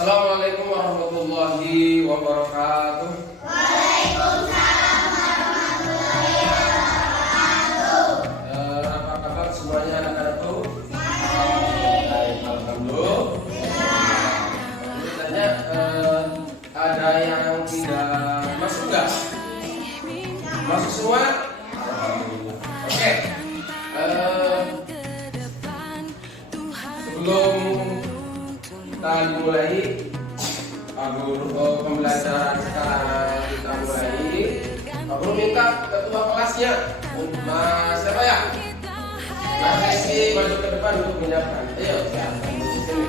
Assalamualaikum warahmatullahi wabarakatuh. Waalaikumsalam warahmatullahi wabarakatuh. Apa kabar semuanya anak-anakku? Baik. Alhamdulillah. Tanya, ada yang tidak masuk nggak? Masuk semua? Alhamdulillah. Oke. Sebelum kita mulai pembelajaran sekarang kita mulai, aku minta ketua kelasnya, Mas siapa ya? Mas Rizky maju ke depan untuk menyiapkan. Ayo, siapkan di sini.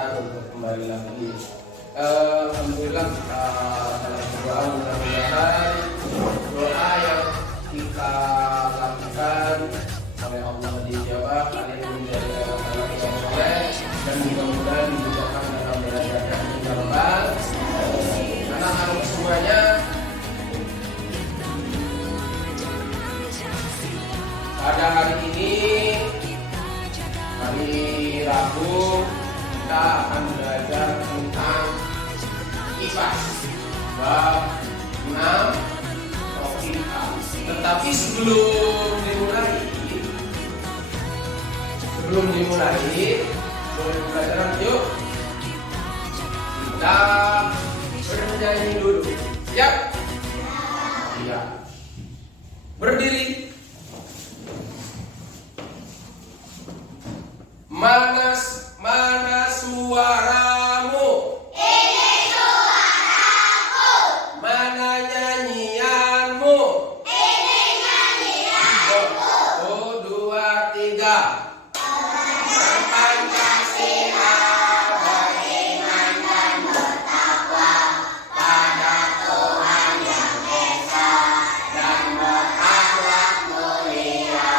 Untuk kembali lagi. Alhamdulillah kita dalam berdoa, mudah-mudahan doa yang kita lakukan oleh Allah dijawab, kalian menjadi anak-anak yang soleh dan mudah-mudahan dijadikan dalam derajat yang terbaik. Anak-anak semuanya, pada hari ini, hari Rabu, kita akan belajar tentang IPA bab 6 topik A. Tetapi sebelum dimulai, boleh pelajaran yuk. Kita bernyanyi dulu. Siap? Iya. Berdiri. Mana suaramu? Ini suaraku. Mana nyanyianmu? Ini nyanyianku. 1, 2, 3. Pancasila beriman dan bertakwa pada Tuhan Yang Esa dan berakhlak mulia,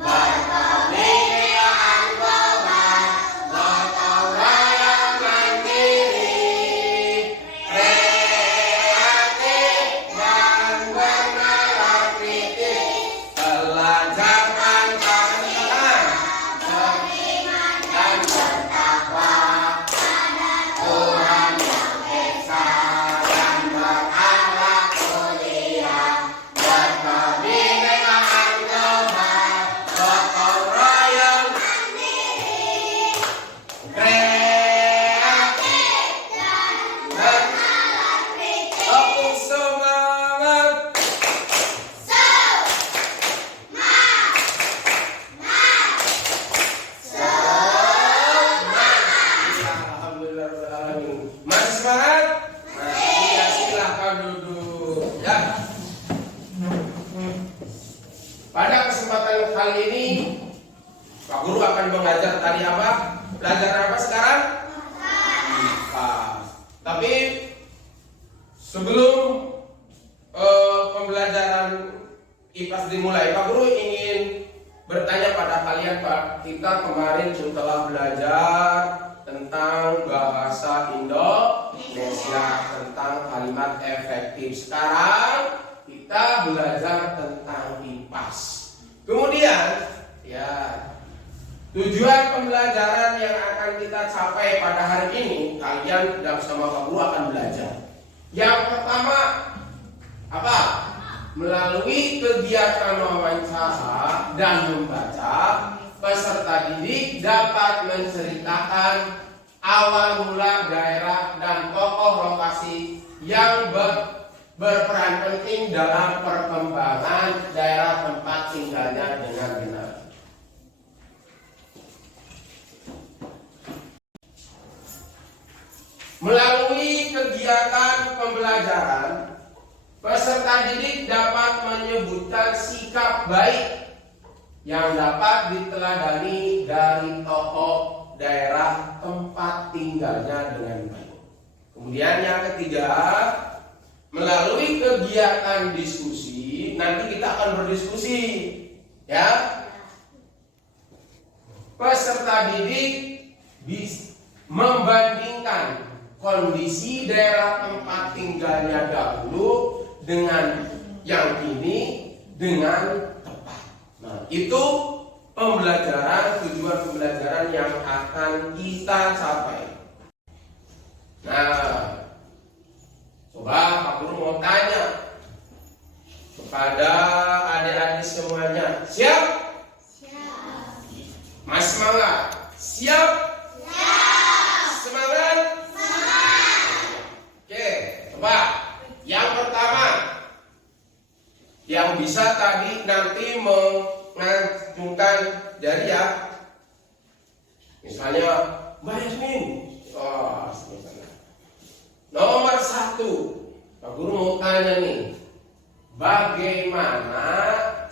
berkebinekaan global, gotong royong mandiri, kreatif dan bernalar kritis, belajar Pancasila, beriman dan bertakwa pada Tuhan Yang Esa dan berakhlak mulia, berkebinekaan global, gotong royong Mandiri, kreatif dan dan bernalar kritis. tepuk semangat. Alhamdulillah rabbil alamin. Masih semangat? Iya, silahkan duduk ya. Pada kesempatan kali ini Pak Guru akan mengajar tadi apa? Pelajaran apa sekarang? IPA. Tapi sebelum pembelajaran IPA dimulai, Pak Guru ingin bertanya pada kalian, Pak. Kita kemarin setelah belajar tentang bahasa Indonesia, tentang kalimat efektif. Sekarang kita belajar tentang IPAS. Kemudian, ya, tujuan pembelajaran yang akan kita capai pada hari ini, kalian bersama Pak Guru akan belajar. Yang pertama apa? Melalui kegiatan wawancara dan membaca, peserta didik dapat menceritakan awal mula daerah dan tokoh lokasi yang berperan penting dalam perkembangan daerah tempat tinggalnya dengan benar. Melalui kegiatan pembelajaran, peserta didik dapat menyebutkan sikap baik yang dapat diteladani dari tokoh daerah tempat tinggalnya dengan baik. Kemudian yang ketiga, melalui kegiatan diskusi, nanti kita akan berdiskusi, ya. Peserta didik bisa membandingkan kondisi daerah tempat tinggalnya dahulu dengan yang kini dengan tepat. Nah, itu tujuan pembelajaran yang akan kita capai. Nah, coba Pak Guru mau tanya kepada adik-adik semuanya, siap? Siap. Mas semangat? Siap? Siap. Semangat? Oke, coba yang pertama, yang bisa tadi nanti mengacungkan jari ya. Misalnya Mbak Yasmin, misalnya. Nomor 1, Pak Guru mau tanya nih, bagaimana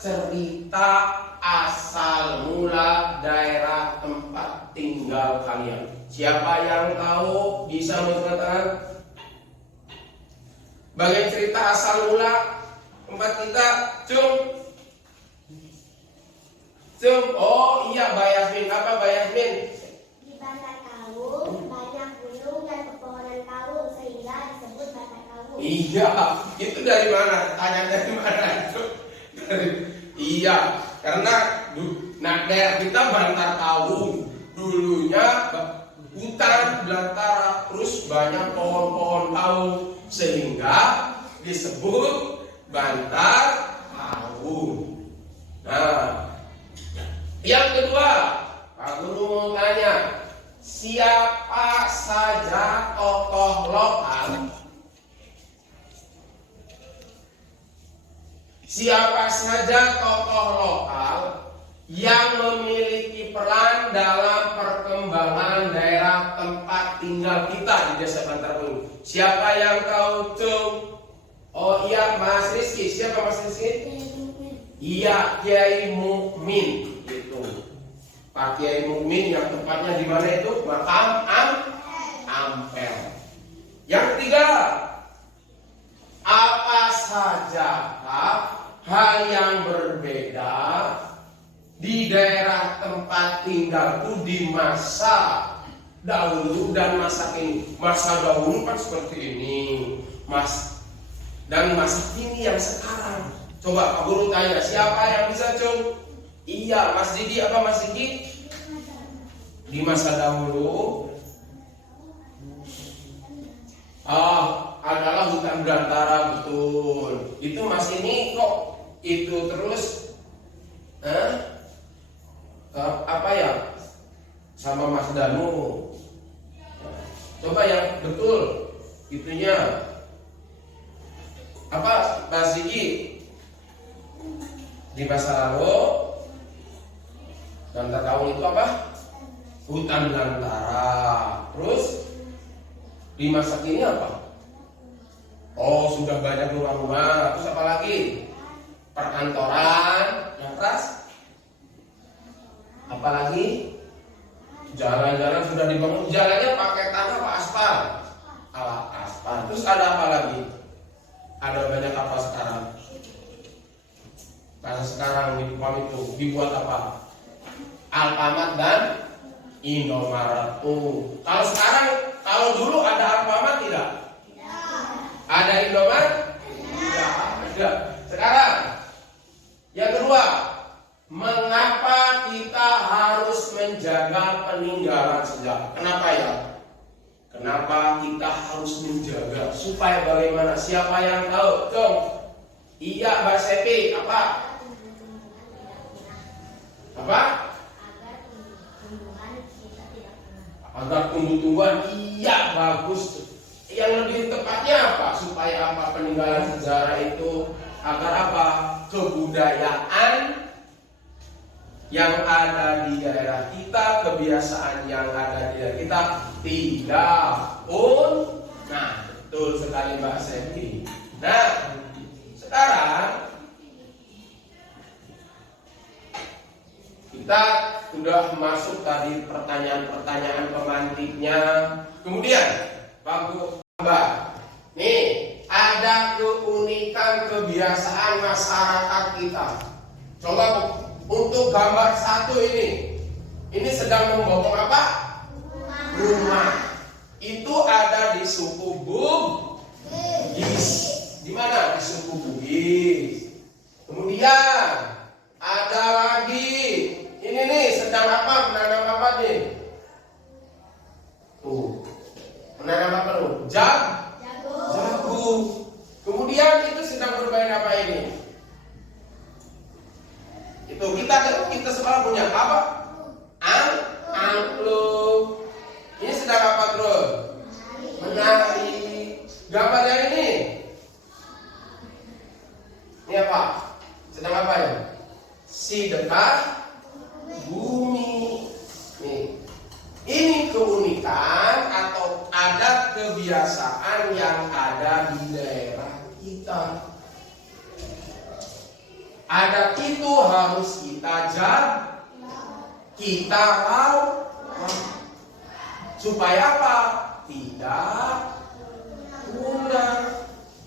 cerita asal mula daerah tempat tinggal kalian? Siapa yang tahu bisa mengatakan? Bagaimana cerita asal mula tempat kita? Cung. Oh iya, Mbak Yasmin. Apa Mbak Yasmin? Di Batak Kawung banyak gunung dan pepohonan kawung sehingga disebut Batak Kawung. Iya, itu dari mana? Tanya dari mana itu? Iya, karena daerah kita Bantar Kawung. Dulunya hutan belantara, terus banyak pohon-pohon kawung sehingga disebut Bantar Kawung. Nah, yang kedua, Pak Guru mau tanya, siapa saja tokoh lokal? Siapa saja tokoh lokal yang memiliki peran dalam perkembangan daerah tempat tinggal kita di Desa Bantar Kawung? Siapa yang tahu, Cung? Oh iya, Mas Rizky. Siapa Mas Rizky? Iya, Kiai Mukmin. Itu Pak Kiai Mukmin yang tempatnya di mana itu? Makam Ampel. Yang ketiga, apa saja hal yang berbeda di daerah tempat tinggalku di masa dahulu dan masa kini? Masa dahulu kan seperti ini, dan masa kini yang sekarang. Coba Pak Guru tanya, siapa yang bisa, Cung? Iya, Mas Didi. Apa Mas Didi? Di masa dahulu adalah hutan belantara, betul. Itu Mas ini kok itu terus apa ya sama Mas Danu? Coba yang betul itunya apa, Mas Didi? Di masa lalu Bantar Kawung itu apa? Hutan belantara. Terus di masa kini apa? Oh, sudah banyak rumah-rumah. Terus apa lagi? Perkantoran. Yang keras? Apalagi? Jalan-jalan sudah dibangun. Jalannya pakai tanah apa aspal? Alat aspal. Terus ada apa lagi? Ada banyak apa sekarang? Karena sekarang di depan itu dibuat apa? Alfamart dan Indomaret. Kalau sekarang, kalau dulu ada Alfamart tidak? Ada Indomaret? Tidak ada. Sekarang yang kedua, mengapa kita harus menjaga peninggalan sejarah? Kenapa ya? Kenapa kita harus menjaga? Supaya bagaimana? Siapa yang tahu? Dong. Iya, Mbak Sepi. Apa? Apa? Agar tumbuh-tumbuhan. Iya, bagus. Yang lebih tepatnya apa? Supaya apa? Peninggalan sejarah itu agar apa? Kebudayaan yang ada di daerah kita, kebiasaan yang ada di daerah kita tidak punah. Betul sekali Mbak Sepi. Nah, sekarang kita sudah masuk tadi pertanyaan-pertanyaan pemantiknya. Kemudian, Pak Mbak, nih ada keunikan kebiasaan masyarakat kita. Coba untuk gambar satu ini sedang membopong apa? Rumah. Itu ada di suku Bugis. Di mana? Di suku Bugis. Kemudian ada lagi. Ini nih sedang apa? Menanam apa nih? Tuh. Menanam apa tuh? Jagung. Kemudian itu sedang bermain apa ini? Itu kita sekolah punya apa? Angklung. Ini sedang apa terus? Menari. Gambar yang ini? Ini apa? Sedang apa ya? Si dekat bumi. Nih. Ini keunikan atau adat kebiasaan yang ada di daerah kita. Adat itu harus kita jaga, kita rawat, supaya apa? Tidak punah.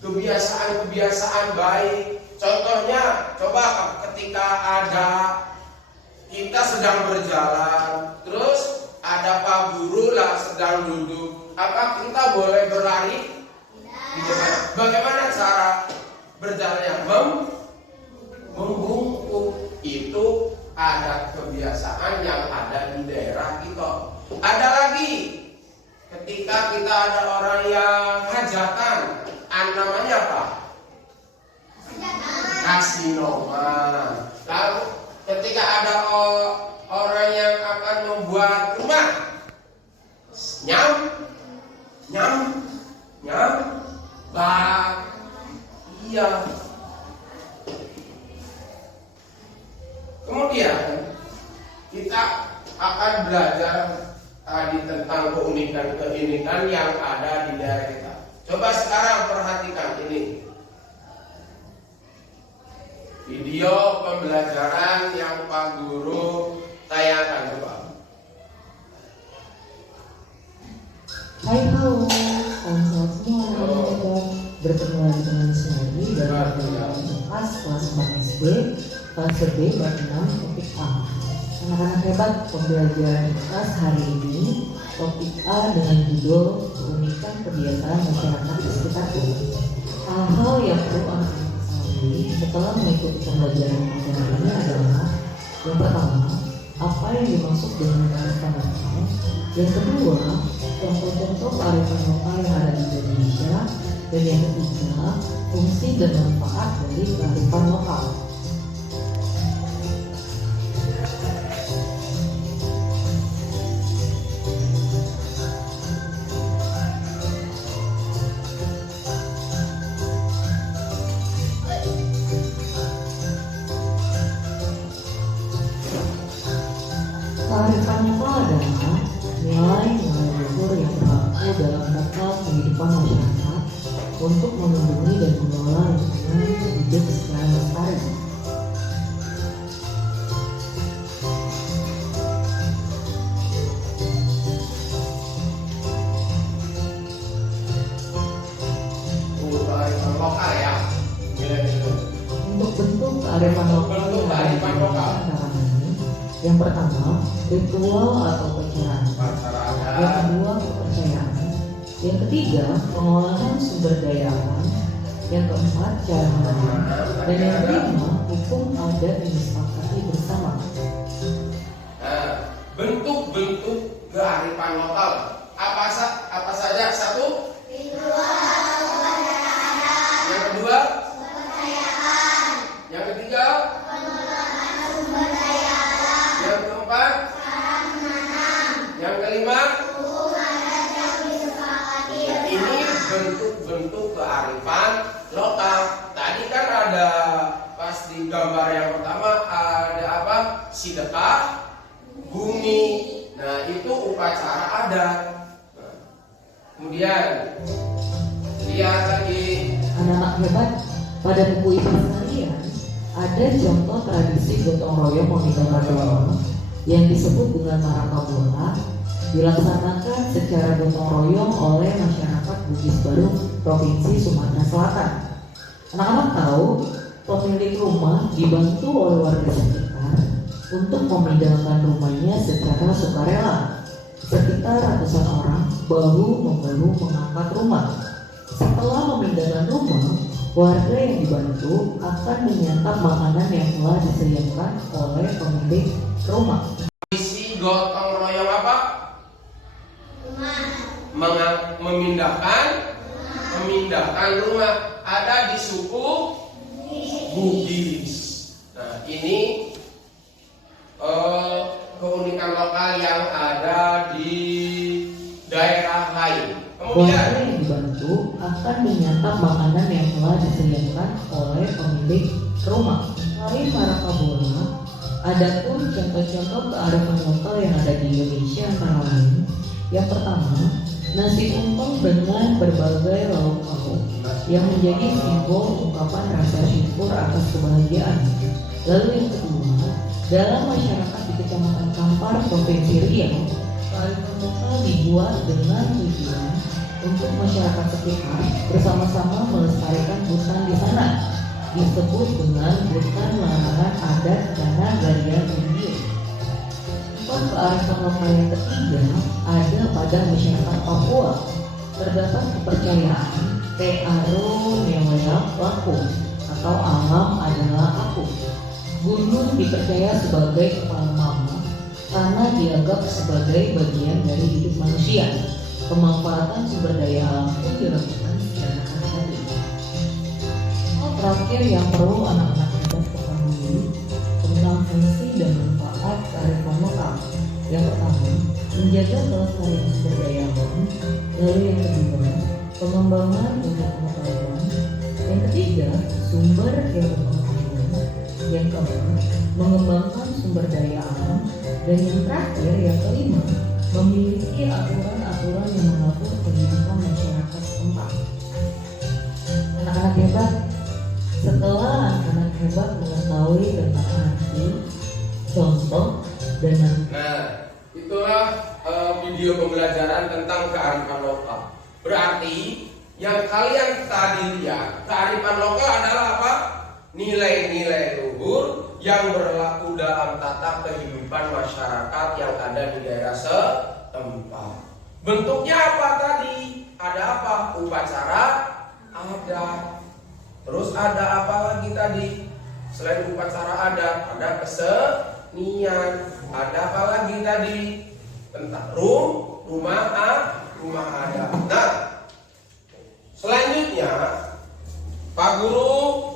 Kebiasaan-kebiasaan baik. Contohnya, coba ketika ada kita sedang berjalan, terus ada Pak Guru lah sedang duduk. Apa kita boleh berlari? Tidak. Bagaimana cara berjalannya? Membungkuk. Itu ada kebiasaan yang ada di daerah kita. Ada lagi ketika kita ada orang yang hajatan, namanya apa? Kasinoman. Lalu ketika ada orang yang akan membuat rumah, iya. Kemudian kita akan belajar tadi tentang keunikan yang ada di daerah kita. Coba sekarang perhatikan ini video pembelajaran yang Pak Guru tayangkan, coba. Hai halo, salam semua anak-anak. Bertemu lagi dengan saya dari kelas 4 SD, kelas B bab 6 topik A. Anak-anak hebat, pembelajaran kelas hari ini topik A dengan judul keunikan kebiasaan masyarakat di sekitarku. Hal-hal yang perlu anak-anak ketahui setelah mengikuti pembelajaran ini adalah: yang pertama, apa yang dimaksud dengan kearifan lokal; yang kedua, contoh-contoh kearifan lokal yang ada di Indonesia; dan yang ketiga, fungsi dan manfaat dari kearifan lokal. Kearifan lokal adalah nilai-nilai luhur yang berlaku dalam tata kehidupan masyarakat untuk melindungi dan mengelola lingkungan hidup secara lestari. Kearifan lokal ya. Untuk bentuk kearifan lokal yang ada di masyarakat ini, yang pertama, ritual atau upacara; yang kedua, kepercayaan; yang ketiga, pengolahan sumber daya alam; yang keempat, cara menanam; dan yang kelima, hukum adat yang disepakati bersama. Bentuk-bentuk kearifan lokal apa saja? Satu. Yang kedua. Yang ketiga. Yang keempat. Yang kelima. Ini bentuk-bentuk kearifan lokal. Tadi kan ada pas di gambar yang pertama ada apa? Sedekah bumi. Nah, itu upacara adat. Nah, kemudian lihat lagi. Anak-anak hebat, pada buku itu sekalian ada contoh tradisi gotong royong memindahkan rumah yang disebut dengan Marakabora, dilaksanakan secara gotong royong oleh masyarakat Bugis Baru, Provinsi Sumatera Selatan. Anak-anak tahu pemilik rumah dibantu oleh warga sekitar untuk memindahkan rumahnya secara sukarela. Sekitar ratusan orang bahu-membahu mengangkat rumah. Setelah memindahkan rumah, warga yang dibantu akan menyantap makanan yang telah disediakan oleh pemilik rumah. Isi gotong royong apa? Memindahkan rumah. Ada di suku Bugis. Nah, ini keunikan lokal yang ada di daerah lain. Warga Kemudian yang dibantu akan menyantap makanan yang telah disediakan oleh pemilik rumah. Selain Marakabora, ada pun contoh-contoh kearifan lokal yang ada di Indonesia antara lain. Yang pertama, nasi tumpeng dengan berbagai lauk pauk yang menjadi simbol ungkapan rasa syukur atas kebahagiaan. Lalu yang kedua, dalam masyarakat di Kecamatan Kampar, Provinsi Riau, kearifan lokal dibuat dengan tujuan untuk masyarakat sekitar bersama-sama melestarikan hutan di sana, disebut dengan hutan larangan adat Tanah Galian Indio. Kearifan lokal yang ketiga ada pada masyarakat Papua. Terdapat kepercayaan Tearo Newea Laku atau alam adalah aku. Gunung dipercaya sebagai kepala mama karena dianggap sebagai bagian dari hidup manusia. Pemanfaatan sumber daya alam pun dilakukan secara hati-hati. Terakhir yang perlu anak-anak kita ketahui tentang fungsi dan manfaat kearifan lokal. Yang pertama, menjaga kelestarian sumber daya alam. Lalu yang kedua, pengembangan ilmu pengetahuan. Yang ketiga, sumber ilmu pengetahuan. Yang keempat, mengembangkan sumber daya alam. Dan yang terakhir, yang kelima, memiliki aturan-aturan yang mengatur kehidupan masyarakat setempat. Anak-anak hebat, setelah anak-anak hebat mengetahui tentang arti, contoh, dan nah, itulah video pembelajaran tentang kearifan lokal. Berarti yang kalian tadi lihat, kearifan lokal adalah apa? Nilai-nilai luhur yang berlaku dalam tata kehidupan masyarakat yang ada di daerah setempat. Bentuknya apa tadi? Ada apa? Upacara adat. Terus ada apa lagi tadi? Selain upacara adat, ada kesenian. Ada apa lagi tadi? Tentang rumah adat. Nah, selanjutnya Pak Guru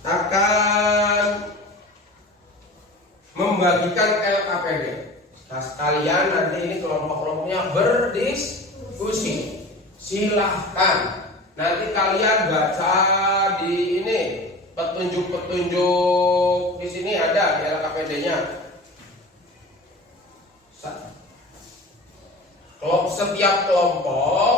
akan membagikan LKPD. Nah, sekalian nanti ini kelompok-kelompoknya berdiskusi. Silahkan nanti kalian baca di ini petunjuk-petunjuk di sini ada di LKPD-nya. Setiap kelompok,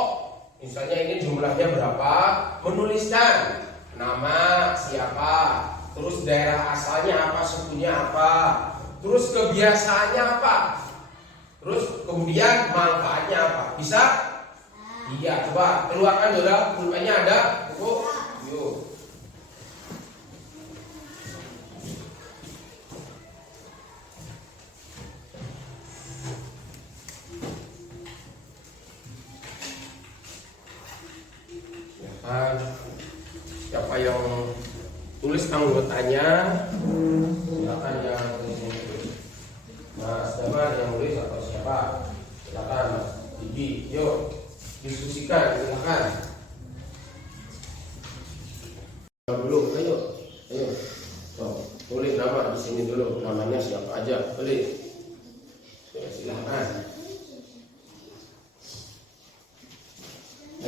misalnya ini jumlahnya berapa, menuliskan nama siapa, terus daerah asalnya apa, sukunya apa, terus kebiasaannya apa, terus kemudian manfaatnya apa. Bisa? Iya, coba keluarkan sudah, pulpennya ada, buku, yuk. Siapa yang tulis anggotanya, silakan yang tulis. Mas Damar yang tulis atau siapa? Silakan Mas. Dulu, ayo. So, tulis nama di sini dulu. Namanya siapa aja? Tulis. Silahkan.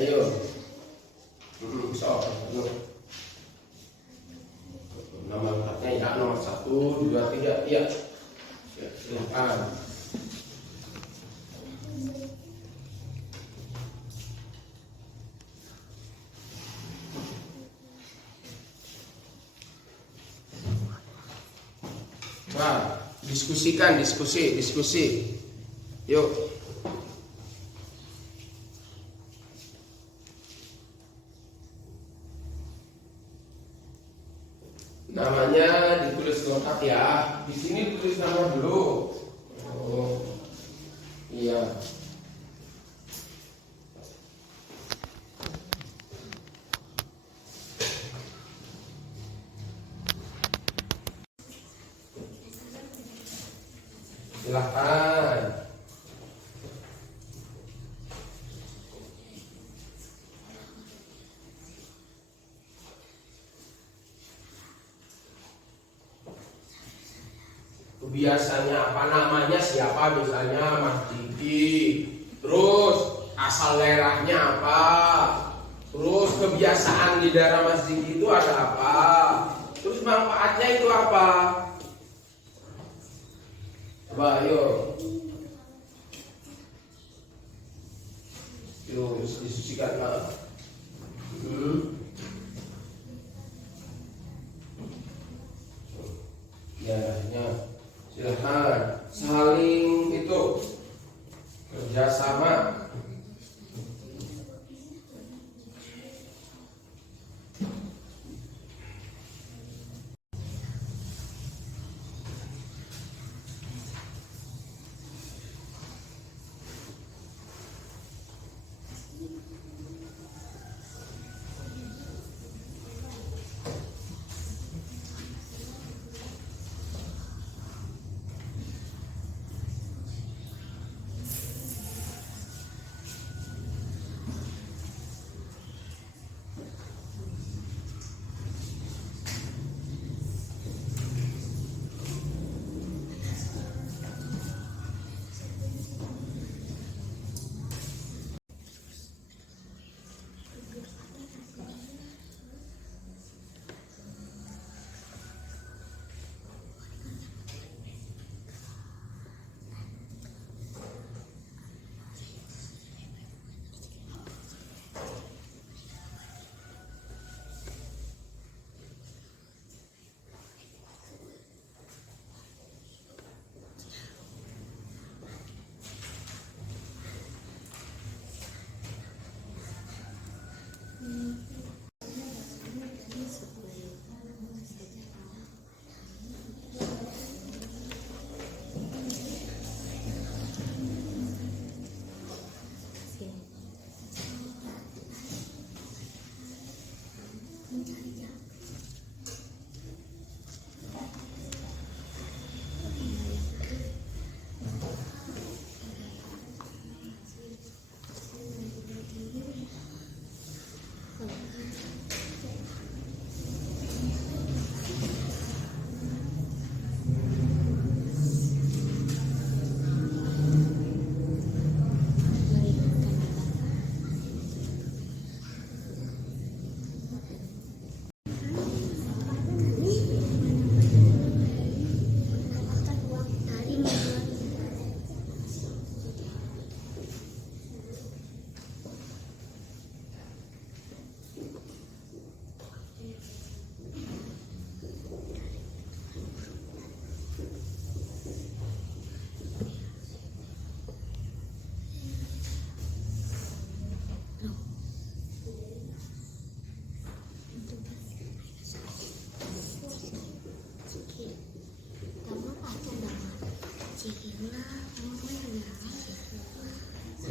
Ayo. So, nama lengkapnya ya nomor 1, 2, 3, ya. Silahkan. Nah, diskusi. Yuk. Namanya ditulis lengkap ya. Di sini tulis nama dulu. Oh, iya. Silahkan. Kebiasaannya apa, namanya siapa, misalnya Mas Diki, terus asal daerahnya apa, terus kebiasaan di daerah Mas Diki itu ada apa, terus manfaatnya itu apa. Coba yuk diskusikan lah. Ya, silahkan saling itu kerjasama.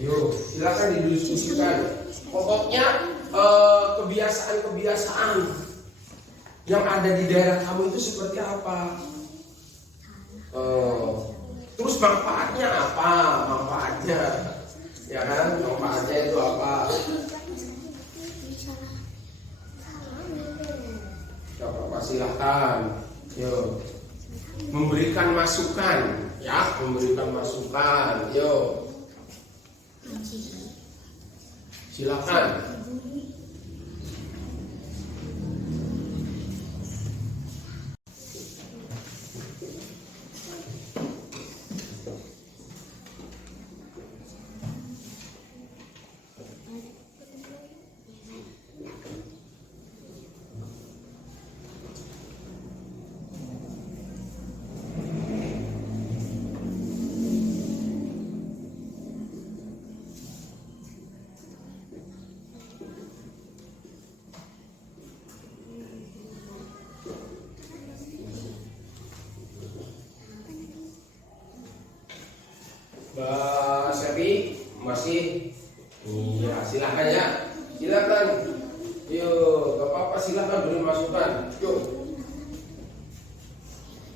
Yuk, silakan didiskusikan. Pokoknya kebiasaan-kebiasaan yang ada di daerah kamu itu seperti apa? Terus manfaatnya apa? Manfaatnya, ya kan? Manfaatnya itu apa? silahkan. Yuk. Memberikan masukan, ya, memberikan masukan. Yuk. Silakan. Mbak Sepi masih? Iya, silakan ya. Silakan. Yuk, gak apa-apa, silakan beri masukan. Yuk.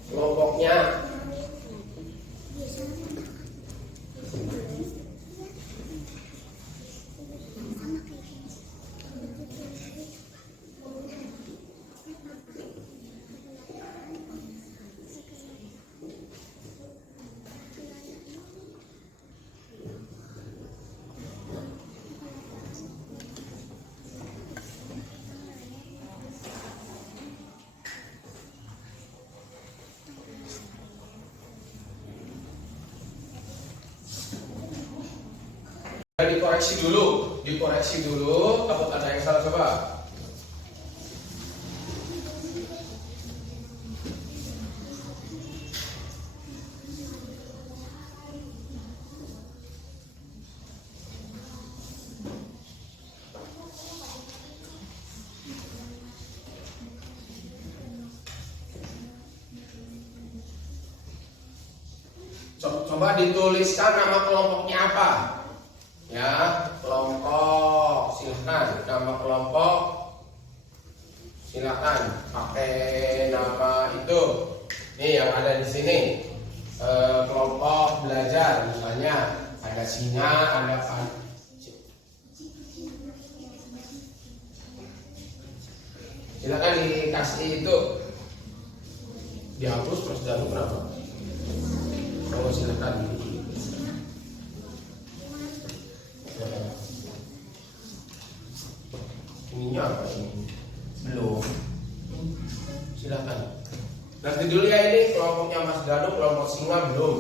Kelompoknya. Dikoreksi dulu, takut ada yang salah coba. Coba dituliskan nama kelompoknya apa? Ya, kelompok, silahkan. Nama kelompok, silahkan pakai nama itu. Nih yang ada di sini, kelompok belajar, misalnya ada singa, ada silahkan dikasih itu. Dihapus terus jangan kenapa? Oh, silahkan. Ininya apa ini? Belum. Silakan. Nanti dulu ya, ini kelompoknya Mas Danu, kelompok singa belum.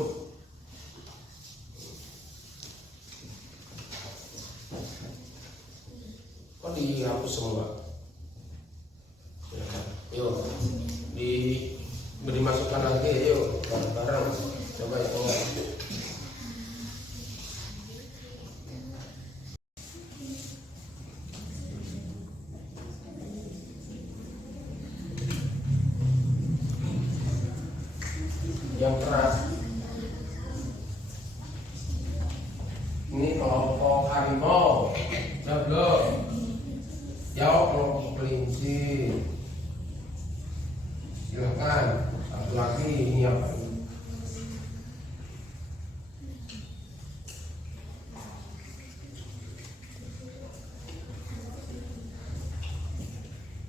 Kok dihapus semua? Silakan. Yuk, diberi masukan lagi, yuk bareng-bareng. Coba itu. Yang keras. Ini kelompok harimau. Udah belum? Jawab kelompok kelinci. Silakan. Satu lagi, ini apa?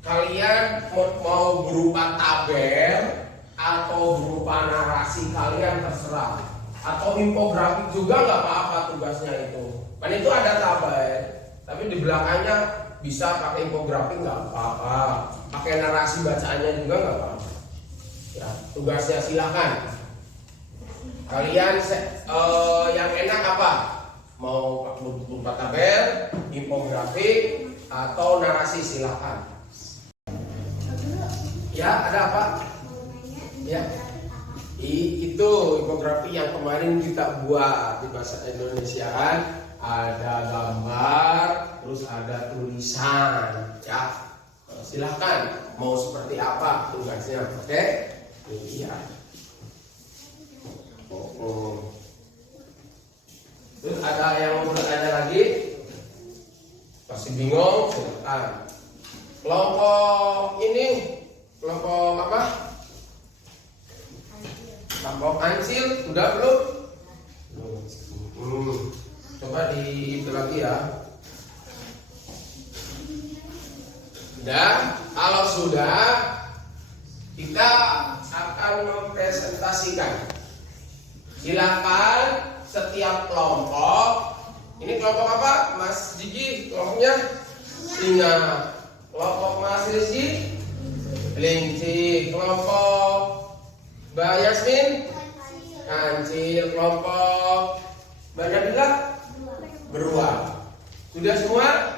Kalian mau berupa tabel atau berupa narasi, kalian terserah. Atau infografik juga nggak apa-apa, tugasnya itu. Kan itu ada tabel, tapi di belakangnya bisa pakai infografik nggak apa-apa. Pakai narasi bacaannya juga nggak apa-apa. Ya, tugasnya silakan. Kalian yang enak apa? Mau berupa tabel, infografik, atau narasi, silakan. Ya, ada apa? Ya, itu infografi yang kemarin kita buat di bahasa Indonesia kan, ada gambar, terus ada tulisan. Ya, silahkan mau seperti apa tugasnya, oke? Iya. Terus ada yang mau bertanya lagi? Masih bingung? Silahkan. Kelompok ini, kelompok apa? Kelompok Ancil, udah belum? Coba di itu lagi ya. Udah? Kalau sudah, kita akan mempresentasikan. Silakan setiap kelompok. Ini kelompok apa, Mas Jiki? Kelompoknya singa. Kelompok Mas Rizky kelinci. Kelompok Mbak Yasmin kancil. Kelompok Mbak Nabila beruang. Sudah semua?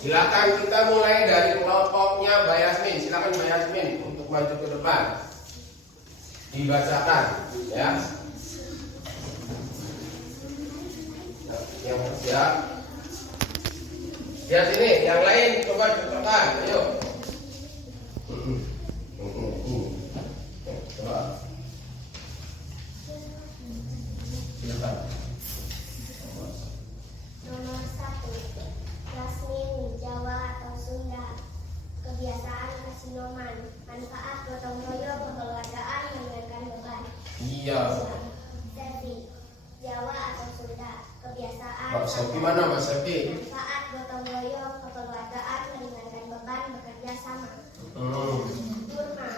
Silakan kita mulai dari kelompoknya Mbak Yasmin. Silakan Mbak Yasmin untuk maju ke depan. Dibacakan, ya. Yang siap. Lihat sini, yang lain coba contohkan. Ayo. Coba. Silakan. Nomor 1. Yasmin, Jawa atau Sunda. Kebiasaan kasinoman. Manfaat gotong royong, kekeluargaan, meringankan beban. Iya. Sevi, Jawa atau Sunda. Kebiasaan. Mbak Sepi mana, Mbak Sepi? Manfaat gotong royong, kekeluargaan, meringankan beban, bekerja sama. Kurma,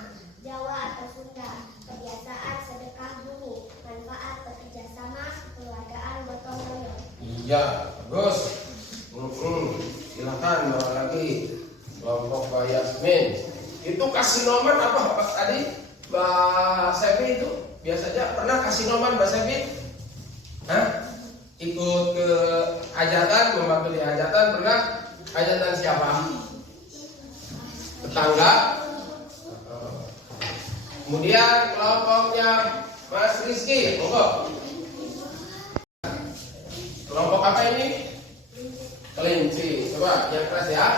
Jawa atau Sunda. Kebiasaan sedekah bumi. Manfaat bekerja sama, kekeluargaan, gotong royong. Iya, bagus. Silakan bawa lagi kelompok Mbak Yasmin. Itu kasinoman apa tadi Mbak Sepi itu? Biasanya pernah kasinoman Mbak Sepi? Hah? Ikut ke hajatan, membantu di hajatan pernah? Hajatan siapa? Tetangga. Kemudian kelompoknya Mas Rizky, monggo. Kelompok apa ini? Kelinci. Coba yang keras ya.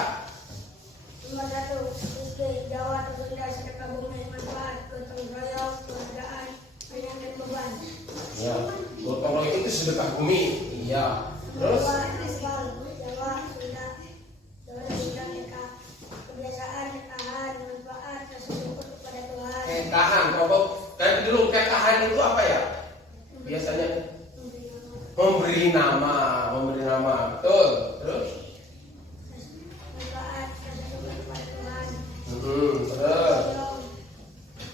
Nomor 1. Rizky, Jawa atau Sunda. Sedekah bumi. Manfaat gotong royong, kekeluargaan, meringankan beban. Ya, gotong royong itu sedekah bumi. Iya. Terus? Islam, Jawa, Sunda. Jawa dan Sunda nikah. Kebiasaan nikahan. Manfaat rasa syukur kepada Tuhan. Kekahan. Kelompok kayak dulu kekahan itu apa ya? Biasanya memberi nama. Betul. Terus? Manfaat rasa syukur kepada Tuhan. Terus?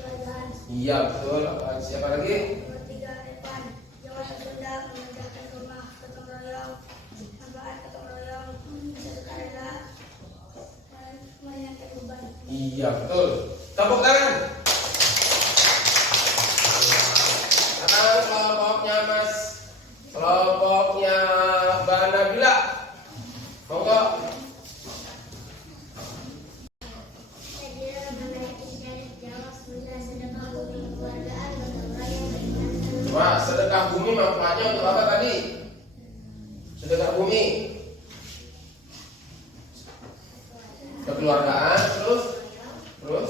Keluargaan. Iya, betul. Siapa lagi? Nomor 3. Evan, Jawa atau Sunda. Mengerjakan rumah. Gotong royong. Manfaat gotong royong. Rasa sukarela. Dan meringankan beban. Iya, betul. Tepuk tangan. Sekarang kelompoknya Mas. Kelompoknya Mbak Nabila. Monggo. Saya memiliki syariat Jawa, Sunda, sedekah bumi, keluargaan, gotong royong, meringankan. Wah, sedekah bumi manfaatnya untuk apa tadi? Sedekah bumi. Kekeluargaan, terus Melayani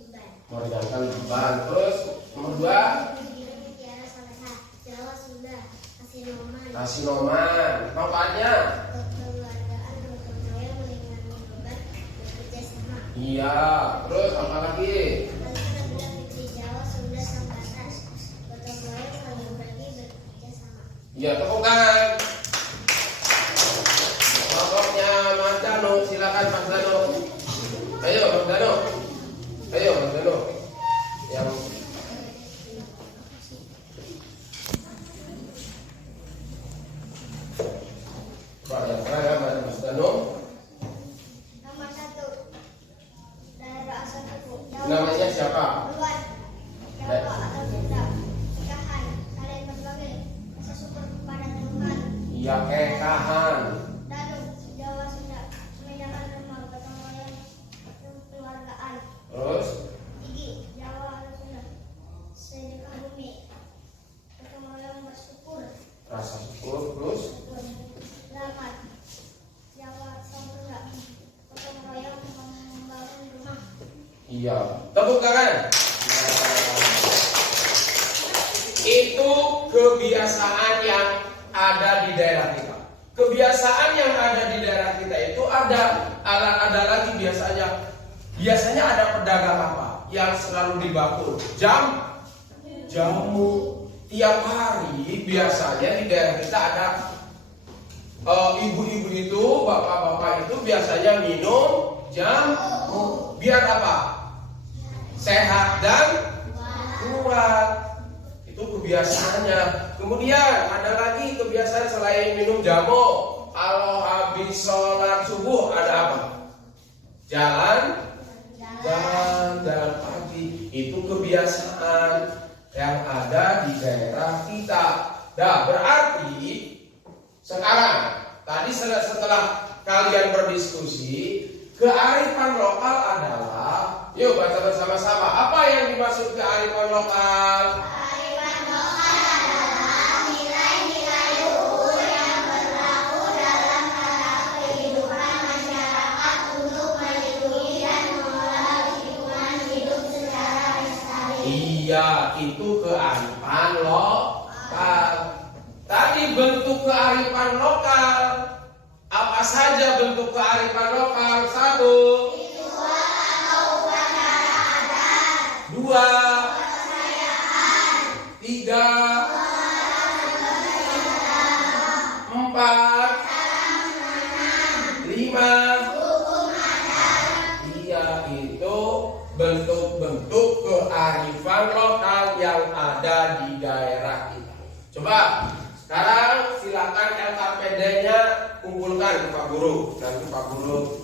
beban. meringankan beban. Terus nomor 2, Mutiara Soleha, Jawa, Sunda, kasinoman. kasinoman. Manfaatnya? Kekeluargaan, gotong royong, meringankan beban, bekerja sama. Iya. Terus apa lagi? Kita bilang negeri Jawa, Sunda, Sambatan, gotong royong, saling berbagi, bekerja sama. Iya, tepuk tangan. Kelompoknya Mas Dano, silakan Mas Dano. Ayo Mas Dano. Ayo Mas Dano. Yang Pak yang mana Mas Dano? Nomor 1. Daerah asal suku. Namanya siapa? Luan, Jawa atau Sunda. Nikahan, kalian berbagai rasa syukur kepada Tuhan. Iya, kekahan. Danu, Jawa, Sunda. Memindahkan rumah, gotong royong, kekeluargaan. Terus Gigi, Jawa atau Sunda. Sedekah bumi, gotong royong, bersyukur. rasa syukur. Terus Selamat, Jawa atau Sunda. Gotong royong, membangun rumah. iya, tepuk tangan. Itu kebiasaan yang ada di daerah kita. Kebiasaan yang ada di daerah kita itu ada lagi biasanya ada pedagang apa yang selalu dibakul jamu tiap hari. Biasanya di daerah kita ada ibu-ibu itu, bapak-bapak itu biasanya minum jamu. biar apa? Sehat dan kuat. Itu kebiasaannya. Kemudian ada lagi kebiasaan selain minum jamu. Kalau habis sholat subuh ada apa? Jalan pagi. Itu kebiasaan yang ada di daerah kita. Nah, berarti sekarang tadi setelah kalian berdiskusi, kearifan lokal adalah, yuk baca bersama-sama. Apa yang dimaksud kearifan lokal? Kearifan lokal adalah nilai-nilai luhur yang berlaku dalam tata kehidupan masyarakat untuk melindungi dan mengelola lingkungan hidup secara lestari. Iya, itu kearifan lokal. Tadi bentuk kearifan lokal. Apa saja bentuk kearifan lokal? 1. Ritual atau upacara adat. 2. Kepercayaan. 3. 4. 5. Hukum adat. Iya, itu bentuk-bentuk kearifan lokal yang ada di daerah kita. Coba sekarang silakan LKPD-nya kumpulkan ke Pak Guru. Nanti Pak Guru.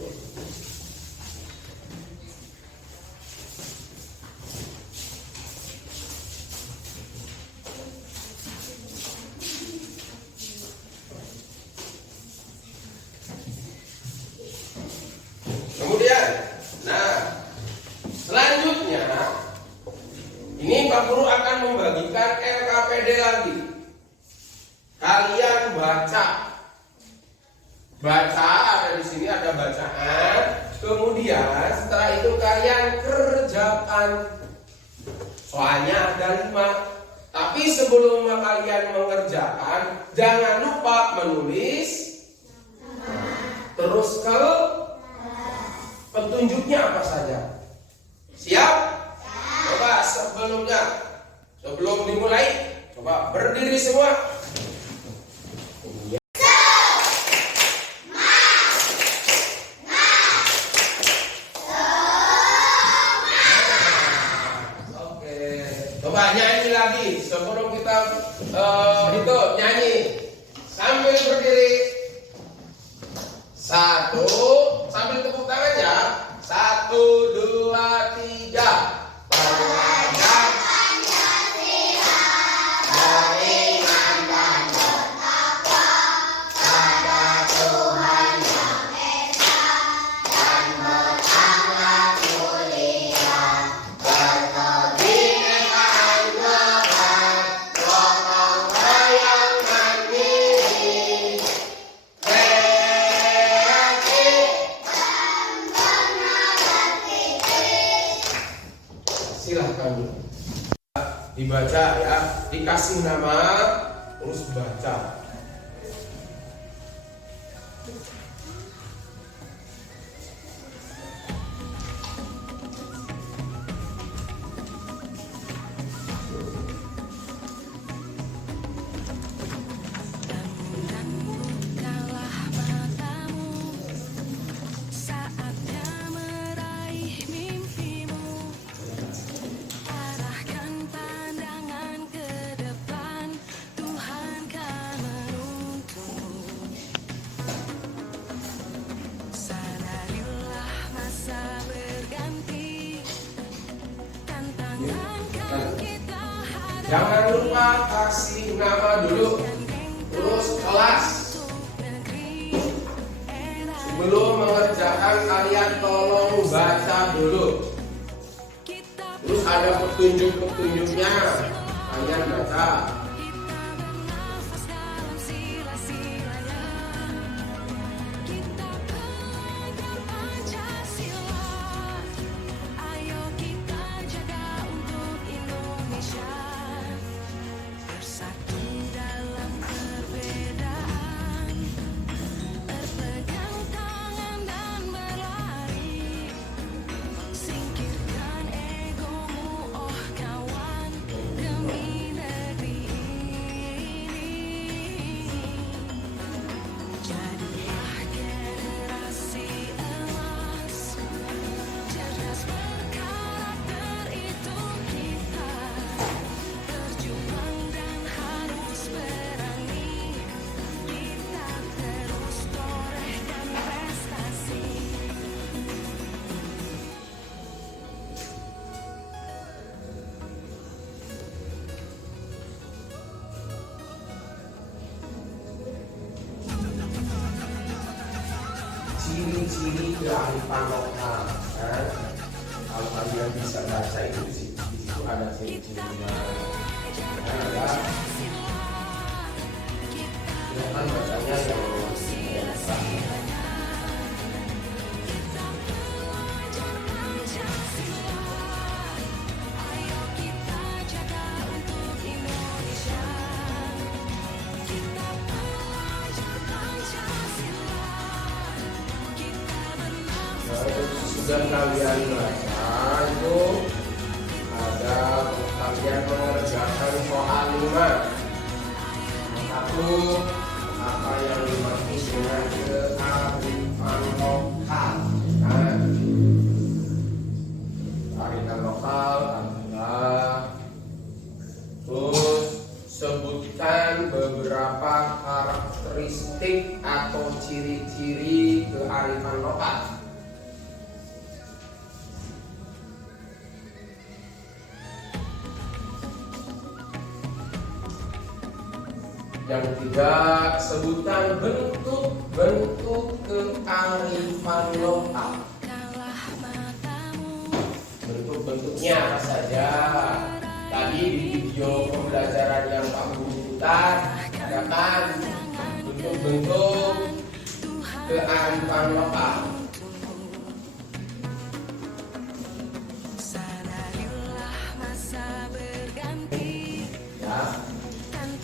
Kemudian, selanjutnya ini Pak Guru akan membagikan LKPD lagi. Kalian baca, ada di sini ada bacaan. Kemudian setelah itu kalian kerjakan. Soalnya ada 5. Tapi sebelum kalian mengerjakan, jangan lupa menulis. Terus kalau petunjuknya apa saja? Siap? Coba sebelum dimulai, coba berdiri semua. Oke, coba nyanyi lagi sebelum kita itu nyanyi sambil berdiri. 1, sambil tepuk tangan ya. 1, 2, 3. Belajar Pancasila beriman dan bertakwa pada Tuhan Yang Esa dan berakhlak mulia, berkebinekaan global, gotong royong mandiri, silahkan dibaca ya, dikasih nama terus baca. Jangan lupa kasih nama dulu, terus kelas. Sebelum mengerjakan kalian tolong baca dulu. Terus ada petunjuk-petunjuknya, kalian baca. ciri-ciri kearifan lokal. Kan? Kalau kalian bisa baca itu di situ ada ciri-cirinya. Ada. Silakan bacanya yang besar. Sudah kalian baca itu ada kalian mengerjakan soal 5. Satu, apa yang dimaksud dengan kearifan lokal? Nah, kearifan lokal adalah, terus sebutkan beberapa karakteristik atau ciri-ciri kearifan lokal. Yang ketiga, sebutan bentuk-bentuk kearifan lokal. Bentuk-bentuknya apa saja? Tadi di video pembelajaran yang Pak Guru putar, ada kan bentuk-bentuk kearifan lokal. Ya,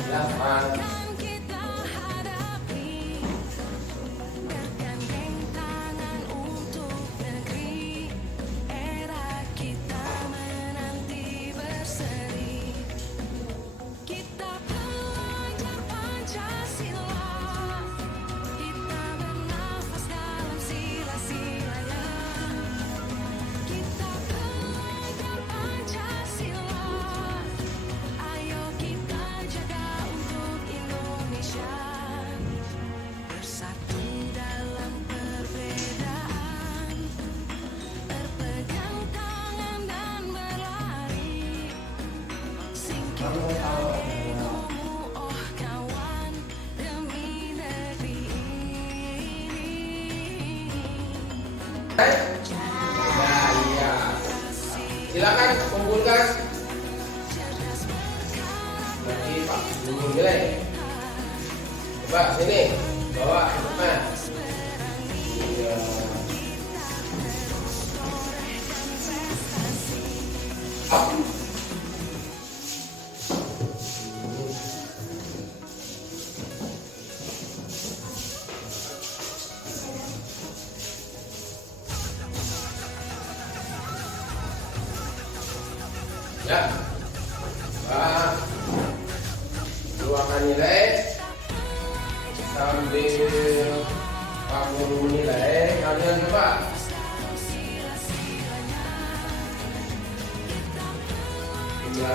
silakan. Silakan kumpulkan. Nanti Pak Guru nilai. Coba sini, bawa depan. Iya. Ya, keluarkan nilai sambil Pak Guru nilai. Kalian coba ya.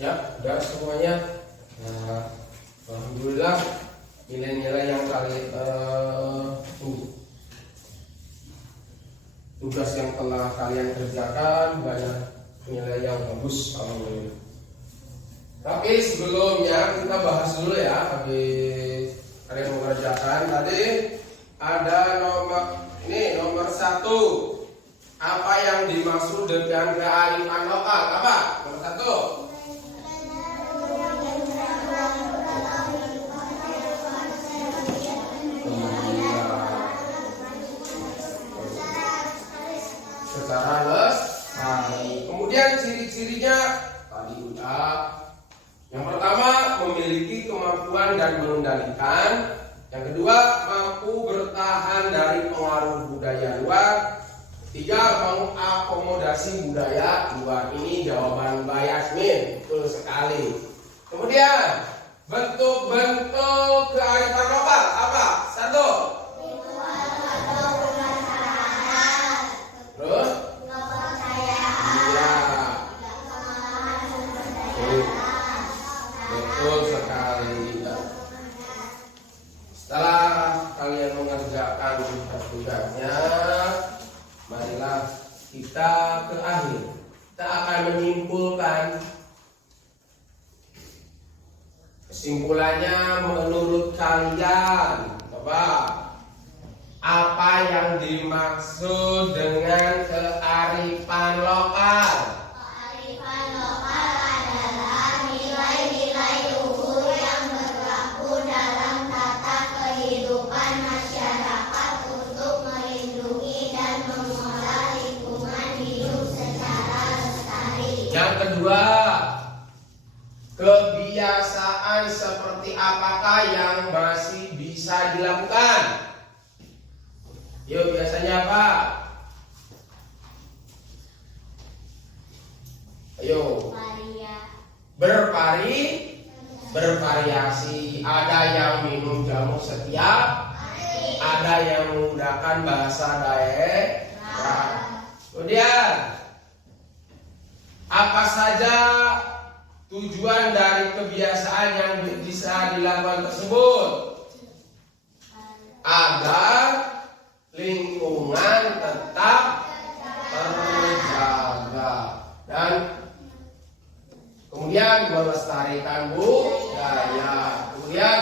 Ya, udah semuanya. Nah, alhamdulillah nilai-nilai yang tugas yang telah kalian kerjakan banyak nilai yang bagus, alhamdulillah. Tapi sebelumnya kita bahas dulu ya, habis kalian mengerjakan tadi ada nomor 1. Apa yang dimaksud dengan kearifan lokal? Apa? Nomor 1. Secara lestari. Kemudian ciri-cirinya tadi udah. Yang pertama, memiliki kemampuan dan mengendalikan. Yang kedua, mampu bertahan dari pengaruh budaya luar. Tiga, mengakomodasi budaya luar. Ini jawaban Mbak Yasmin, betul sekali. Kemudian bentuk-bentuk kearifan lokal apa? Satu. Terus? Iya. Betul sekali. Setelah kalian mengerjakan tugas-tugasnya, marilah kita ke akhir. Kita akan menyimpulkan. Kesimpulannya menurut kalian, coba apa yang dimaksud dengan kearifan lokal? Kearifan lokal adalah nilai-nilai luhur yang berlaku dalam tata kehidupan masyarakat untuk melindungi dan mengelola lingkungan hidup secara lestari. Yang kedua, kebiasaan seperti apakah yang masih bisa dilakukan? Yuk, biasanya apa? Ayo. Bervariasi. Ada yang minum jamu setiap, ada yang menggunakan bahasa daerah. Kemudian, apa saja tujuan dari kebiasaan yang bisa dilakukan tersebut? Agar lingkungan tetap terjaga dan kemudian melestarikan budaya. Kemudian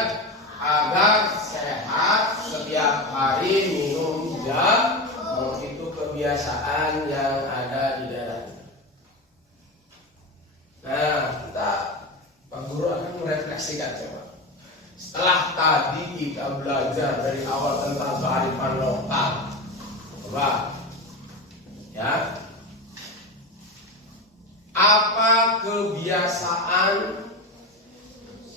agar sehat, setiap hari minum jamu. Itu kebiasaan yang ada di daerah. Nah, Pak Guru akan merefleksikan coba. Setelah tadi kita belajar dari awal tentang kearifan lokal, coba, ya, apa kebiasaan,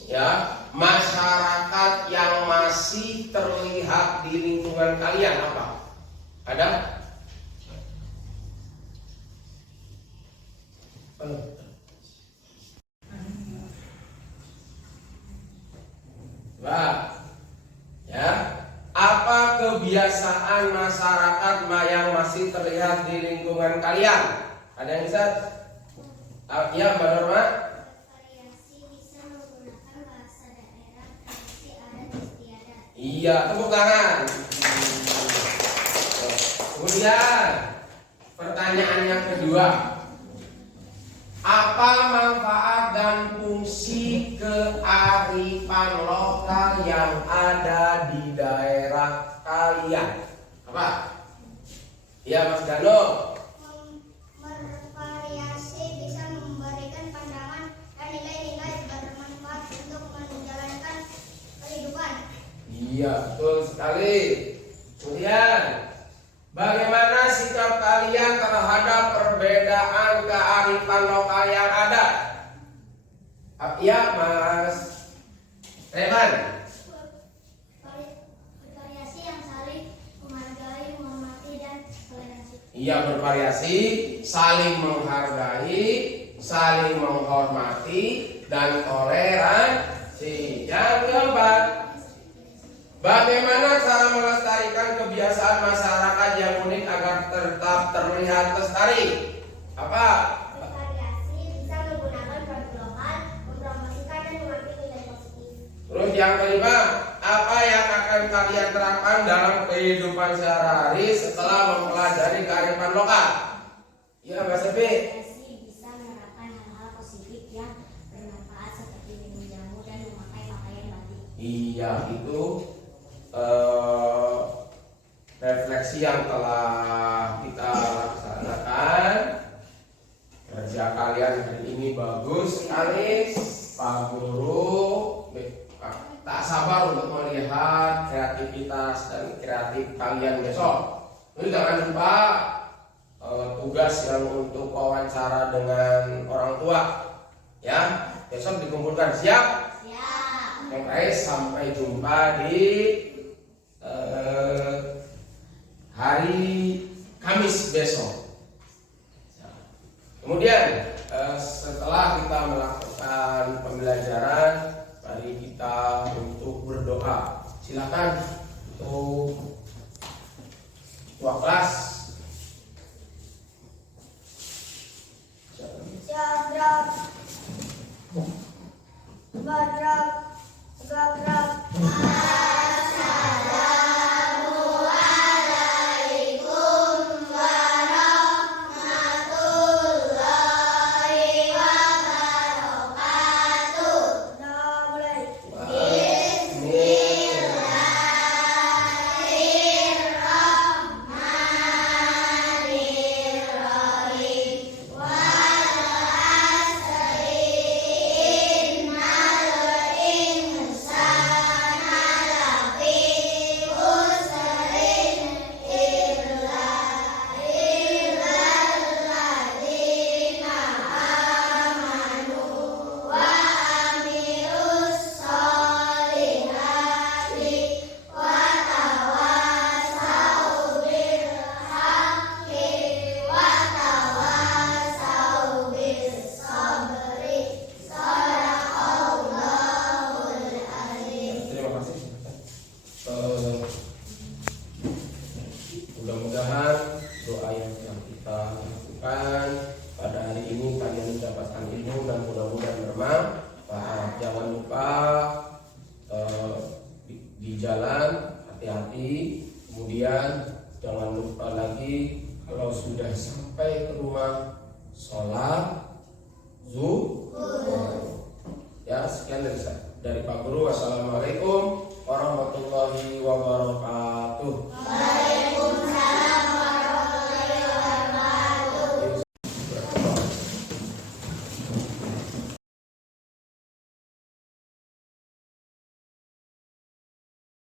ya, masyarakat yang masih terlihat di lingkungan kalian apa? Ada? Nah, ya, apa kebiasaan masyarakat yang masih terlihat di lingkungan kalian? Ada yang bisa? Ya, Mbak Norma. Bervariasi bisa menggunakan bahasa daerah, tradisi adat istiadat. Iya, tepuk tangan. Kemudian pertanyaan yang kedua, apa manfaat dan fungsi kearifan lokal yang ada di daerah kalian? Apa? Iya, Mas Dano. Bervariasi bisa memberikan pandangan dan nilai-nilai bermanfaat untuk menjalankan kehidupan. Iya, betul sekali. Kemudian, bagaimana sikap kalian terhadap perbedaan kearifan lokal yang ada? Ya, Mas Revan. Bervariasi yang saling menghargai, menghormati, dan toleransi. Iya, bervariasi, saling menghargai, saling menghormati, dan toleransi. Yang keempat, bagaimana cara melestarikan kebiasaan masyarakat yang unik agar tetap terlihat lestari? Apa? Bervariasi bisa menggunakan produk lokal, mempromosikan dan mengambil nilai positif. Terus yang kelima, apa yang akan kalian terapkan dalam kehidupan sehari-hari setelah mempelajari kearifan lokal? Ya, Mbak Sepi. Bervariasi bisa menerapkan hal-hal positif yang bermanfaat seperti minum jamu dan memakai pakaian batik. Iya, itu refleksi yang telah kita laksanakan. Kerja kalian hari ini bagus sekali, Pak Guru. Tak sabar untuk melihat kreativitas dan kreatif kalian besok. Jadi jangan lupa tugas yang untuk wawancara dengan orang tua, ya, besok dikumpulkan. Siap? Siap. Oke, sampai jumpa di hari Kamis Kamis besok. Kemudian setelah kita melakukan pembelajaran, mari kita untuk berdoa. Silakan untuk ketua kelas. Syabrak, badrak, gabrak. Mudah-mudahan doa yang kita lakukan pada hari ini kalian mendapatkan ilmu dan mudah-mudahan bermanfaat. Jangan lupa di jalan hati-hati. Kemudian jangan lupa lagi kalau sudah sampai ke rumah sholat zuhur. Ya, sekian dari Pak Guru. Wassalamualaikum warahmatullahi wabarakatuh.